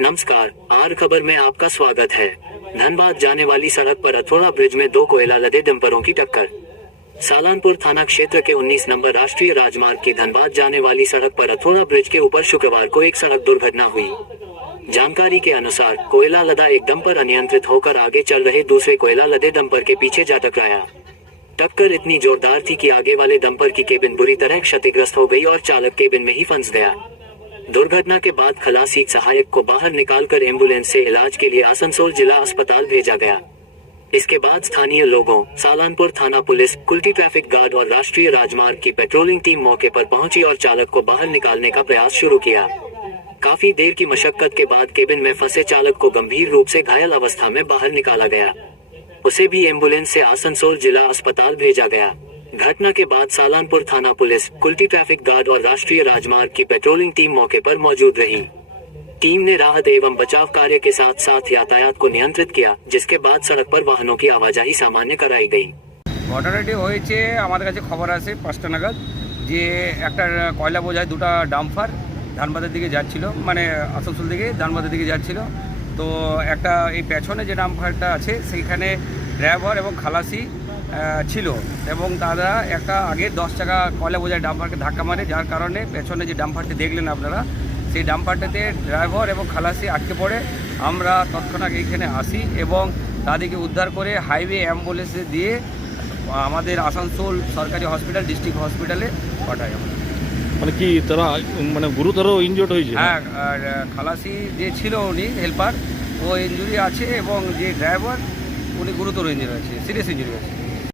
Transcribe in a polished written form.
नमस्कार, आर खबर में आपका स्वागत है। धनबाद जाने वाली सड़क पर अथोड़ा ब्रिज में दो कोयला लदे डंपरों की टक्कर। सालानपुर थाना क्षेत्र के 19 नंबर राष्ट्रीय राजमार्ग की धनबाद जाने वाली सड़क पर अथोड़ा ब्रिज के ऊपर शुक्रवार को एक सड़क दुर्घटना हुई। जानकारी के अनुसार कोयला लदा एक डंपर अनियंत्रित होकर आगे चल रहे दूसरे कोयला लदे डंपर के पीछे जा टकराया। टक्कर इतनी जोरदार थी कि आगे वाले डंपर की केबिन बुरी तरह क्षतिग्रस्त हो गई और चालक केबिन में ही फंस गया। दुर्घटना के बाद खलासी सहायक को बाहर निकालकर एम्बुलेंस से इलाज के लिए आसनसोल जिला अस्पताल भेजा गया। इसके बाद स्थानीय लोगों, सालानपुर थाना पुलिस, कुल्टी ट्रैफिक गार्ड और राष्ट्रीय राजमार्ग की पेट्रोलिंग टीम मौके पर पहुंची और चालक को बाहर निकालने का प्रयास शुरू किया। काफी देर की मशक्कत के बाद केबिन में फंसे चालक को गंभीर रूप से घायल अवस्था में बाहर निकाला गया। उसे भी एम्बुलेंस से आसनसोल जिला अस्पताल भेजा गया। घटना के बाद सालानपुर थाना पुलिस, कुल्टी ट्रैफिक गार्ड और राष्ट्रीय राजमार्ग की पेट्रोलिंग टीम मौके पर मौजूद रही। टीम ने राहत एवं बचाव कार्य के साथ साथ यातायात को नियंत्रित किया, जिसके बाद सड़क पर वाहनों की आवाजाही सामान्य कराई गई। ঘটনাটি হয়েছে আমাদের কাছে খবর আছে 5টা নাগাদ যে একটা কয়লা বোঝায় দুটো ডাম্পার ধানবাদের দিকে যাচ্ছিল, মানে আসানসোল থেকে ধানবাদের দিকে যাচ্ছিল। তো একটা এই পেছনে যে ডাম্পারটা আছে সেইখানে ড্রাইভার এবং খালাসি ছিল এবং তারা একটা আগে 10 টাকা কয়লা বোঝায় ডাম্পারকে ধাক্কা মারে, যার কারণে পেছনে যে ডাম্পারটি দেখলেন আপনারা সেই ডাম্পারটাতে ড্রাইভার এবং খালাসি আটকে পড়ে। আমরা তৎক্ষণাৎ এইখানে আসি এবং তাদেরকে উদ্ধার করে হাইওয়ে অ্যাম্বুলেন্সে দিয়ে আমাদের আসানসোল সরকারি হসপিটাল, ডিস্ট্রিক্ট হসপিটালে পাঠাই আমরা। মানে কি তারা মানে গুরুতর ইনজুর্ড হয়েছে? হ্যাঁ, আর খালাসি যে ছিল উনি হেল্পার, ও ইঞ্জুরি আছে এবং যে ড্রাইভার উনি গুরুতর ইঞ্জুরি আছে, সিরিয়াস ইঞ্জুরি আছে।